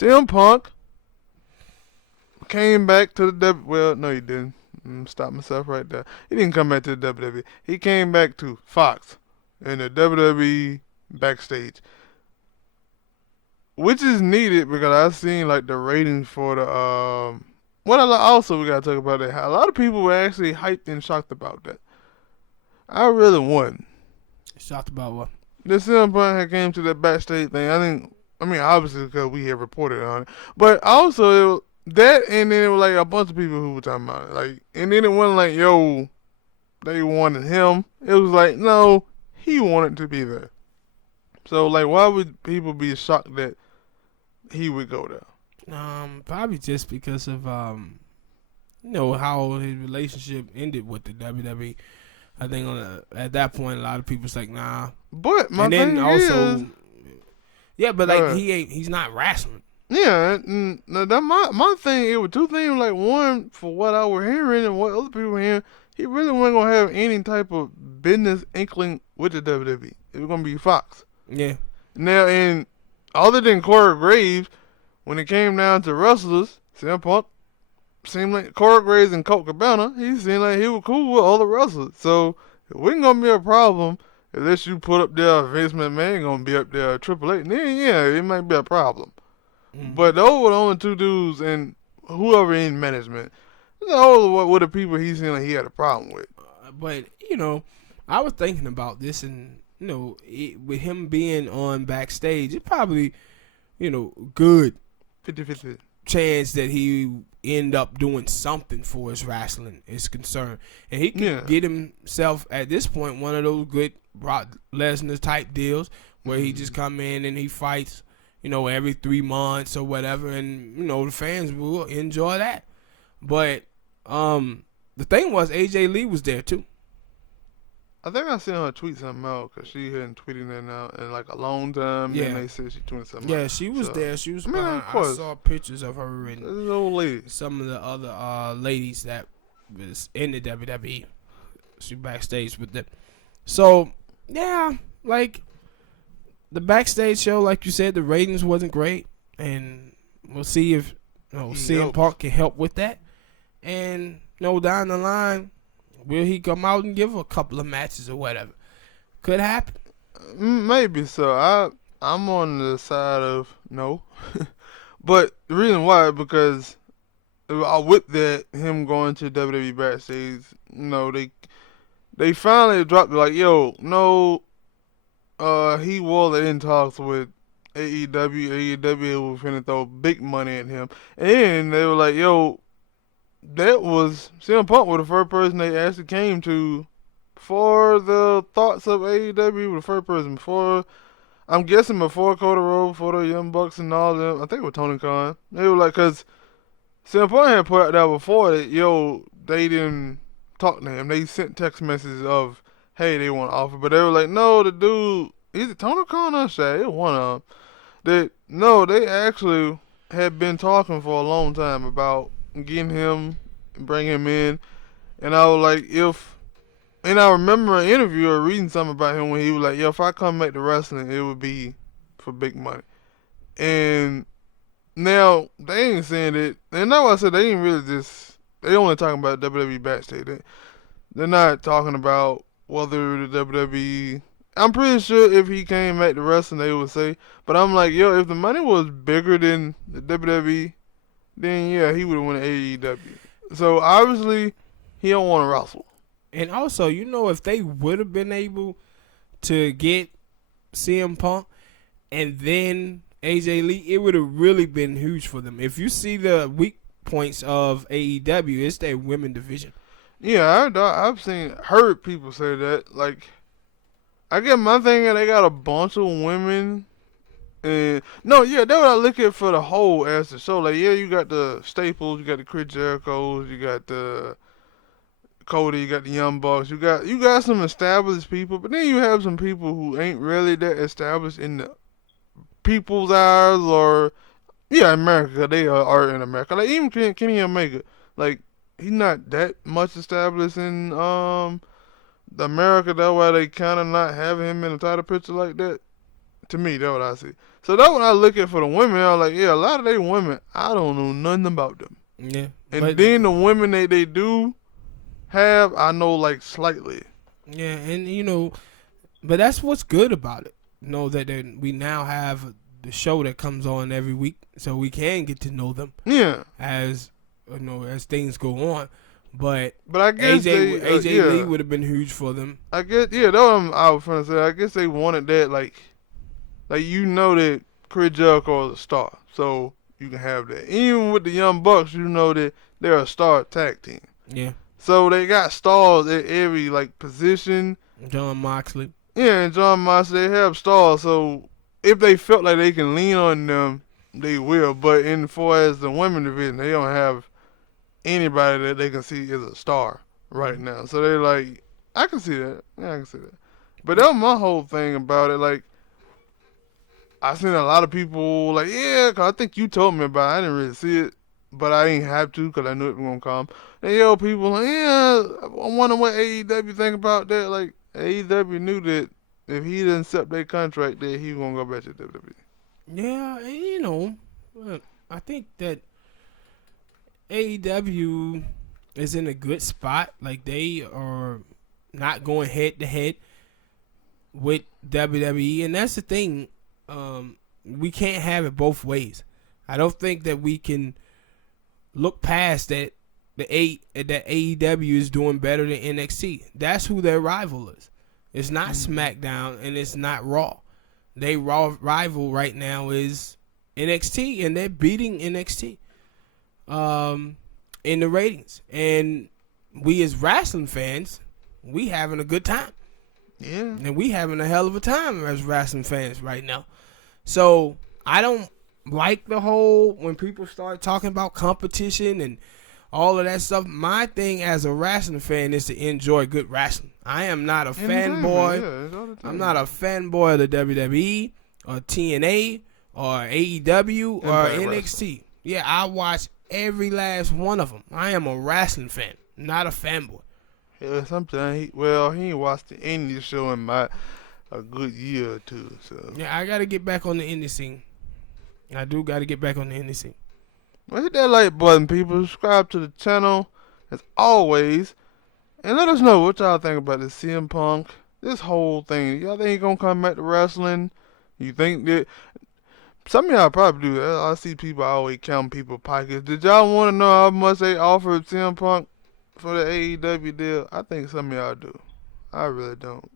CmPunk came back to the W. Well, no, he didn't. Stop myself right there. He didn't come back to the WWE. He came back to Fox in the WWE backstage, which is needed because I've seen like the ratings for the also we gotta talk about that. A lot of people were actually hyped and shocked about that. I really wasn't. Shocked about what? The CmPunk had came to that backstage thing. I mean, obviously because we had reported on it, but also that, and then it was like a bunch of people who were talking about it. Like, and then it wasn't like, yo, they wanted him. It was like, no, he wanted to be there. So like, why would people be shocked that he would go there? Probably just because of how his relationship ended with the WWE. I think at that point, a lot of people's like, nah. But my thing is, yeah, but like he's not wrestling. Yeah, that my thing. It was two things. Like, one, for what I was hearing and what other people were hearing, he really wasn't gonna have any type of business inkling with the WWE. It was gonna be Fox. Yeah. Now, and other than Corey Graves, when it came down to wrestlers, CmPunk seemed like Corey Graves and Colt Cabana, he seemed like he was cool with all the wrestlers. So it wasn't gonna be a problem unless you put up there Vince McMahon gonna be up there Triple H. Then yeah, it might be a problem. Mm-hmm. But those were the only two dudes and whoever in management. Those were the people he seemed like he had a problem with. But I was thinking about this, and with him being on backstage, it probably good 50-50 chance that he end up doing something for his wrestling is concerned, and he can get himself at this point one of those good Brock Lesnar type deals where he just come in and he fights every 3 months or whatever, and the fans will enjoy that. But the thing was, AJ Lee was there too. I think I seen her tweet something out because she hadn't tweeted that out in like a long time. Yeah. And they said she tweeted something out. Yeah, she was there. She was behind. I saw pictures of her and this old lady. Some of the other ladies that was in the WWE. She backstage with them. So, yeah, like the backstage show, like you said, the ratings wasn't great. And we'll see if CmPunk can help with that. And, down the line, will he come out and give a couple of matches or whatever? Could happen. Maybe so. I'm on the side of no. But the reason why, because with that, him going to WWE backstage, they finally dropped it like, yo, no, he was in talks with AEW. AEW was finna throw big money at him. And they were like, yo, that was CmPunk was the first person they actually came to for the thoughts of AEW. The first person before, I'm guessing before Cody Rhodes, before the Young Bucks and all them. I think it was Tony Khan. They were like, cause CmPunk had put out there before that, they didn't talk to him. They sent text messages of, hey, they want to offer, but they were like, no, the dude, is it Tony Khan or Shay? It was one of them. They actually had been talking for a long time about getting him, bring him in, and I was like, and I remember an interview or reading something about him when he was like, if I come back to wrestling, it would be for big money. And now they ain't saying it, and that's why I said they ain't really they only talking about WWE backstage. They're not talking about whether the WWE. I'm pretty sure if he came back to wrestling, they would say, but I'm like, if the money was bigger than the WWE, then yeah, he would have won AEW. So obviously, he don't want to wrestle. And also, if they would have been able to get CmPunk and then AJ Lee, it would have really been huge for them. If you see the weak points of AEW, it's their women division. Yeah, I've heard people say that. Like, I get my thing, and they got a bunch of women. And that's what I look at for the whole as the show. Like, yeah, you got the staples, you got the Chris Jericho's, you got the Cody, you got the Young Bucks, you got some established people, but then you have some people who ain't really that established in the people's eyes, or America. They are in America. Like even Kenny Omega, like he's not that much established in the America. That's why they kind of not having him in a title picture like that. To me, that's what I see. So that's when I look at for the women. I'm like, yeah, a lot of they women, I don't know nothing about them. Yeah, And then the women that they do have, I know like slightly. yeah, and but that's what's good about it. That we now have the show that comes on every week, so we can get to know them. Yeah. As as things go on. But I guess AJ Lee would have been huge for them. I guess that's what I was trying to say. I guess they wanted that like that Chris Jericho is a star, so you can have that. Even with the Young Bucks, that they're a star tag team. Yeah. So they got stars at every like position. John Moxley. Yeah, and John Moxley, they have stars. So if they felt like they can lean on them, they will. But in far as the women division, they don't have anybody that they can see as a star right now. So they like, I can see that. Yeah, I can see that. But that was my whole thing about it. Like, I seen a lot of people like, yeah, 'cause I think you told me about it. I didn't really see it, but I ain't have to because I knew it was going to come. And people like, yeah, I wonder what AEW think about that. Like, AEW knew that if he didn't accept their contract, that he was going to go back to WWE. Yeah, I think that AEW is in a good spot. Like, they are not going head to head with WWE, and that's the thing. We can't have it both ways. I don't think that we can look past that that AEW is doing better than NXT. That's who their rival is. It's not SmackDown and it's not Raw. Their rival right now is NXT, and they're beating NXT in the ratings. And we as wrestling fans, we having a good time. Yeah. And we having a hell of a time as wrestling fans right now. So I don't like the whole when people start talking about competition and all of that stuff. My thing as a wrestling fan is to enjoy good wrestling. I am not a fanboy. Yeah, I'm not a fanboy of the WWE or TNA or AEW or NXT. Yeah, I watch every last one of them. I am a wrestling fan, not a fanboy. Yeah, sometimes he ain't watched the indie show in a good year or two. So yeah, I gotta get back on the indie scene. I do gotta get back on the indie scene. Well, hit that like button, people. Subscribe to the channel as always, and let us know what y'all think about this CmPunk, this whole thing. Y'all think he gonna come back to wrestling? You think that? Some of y'all probably do. I see people always counting people's pockets. Did y'all want to know how much they offered CmPunk for the AEW deal? I think some of y'all do. I really don't.